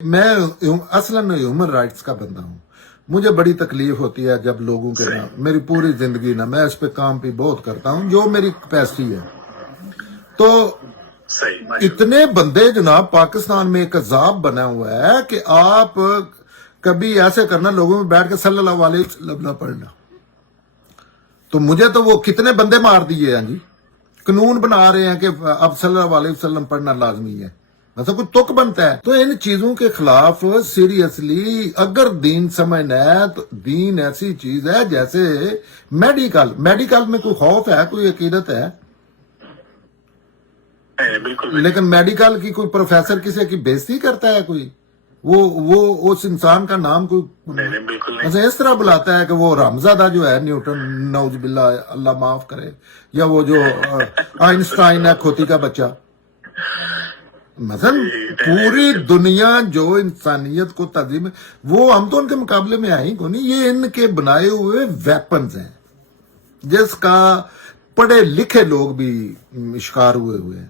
میں اصلاً human rights کا بندہ ہوں. مجھے بڑی تکلیف ہوتی ہے جب لوگوں کے نا میری پوری زندگی نا میں اس پہ کام بھی بہت کرتا ہوں جو میری کیپیسٹی ہے. تو اتنے بندے جناب پاکستان میں ایک عذاب بنا ہوا ہے کہ آپ کبھی ایسے کرنا لوگوں میں بیٹھ کے صلی اللہ علیہ وسلم نہ پڑھنا. تو مجھے تو وہ کتنے بندے مار دیے ہیں جی. قانون بنا رہے ہیں کہ اب صلی اللہ علیہ وسلم پڑھنا لازمی ہے. ایسا کوئی تک بنتا ہے. تو ان چیزوں کے خلاف سیریسلی اگر دین سمجھنا ہے تو دین ایسی چیز ہے جیسے میڈیکل میں کوئی خوف ہے, کوئی عقیدت ہے, لیکن میڈیکل کی کوئی پروفیسر کسی کی بےزتی کرتا ہے کوئی, وہ اس انسان کا نام کوئی ایسا اس طرح بلاتا ہے کہ وہ رامزادہ جو ہے نیوٹن, نعوذ باللہ اللہ معاف کرے, یا وہ جو آئنسٹائن ہے کھوتی کا بچہ. مثلا پوری دنیا جو انسانیت کو تعظیم ہے وہ ہم تو ان کے مقابلے میں آئیں کو نہیں. یہ ان کے بنائے ہوئے ویپنز ہیں جس کا پڑھے لکھے لوگ بھی شکار ہوئے ہیں.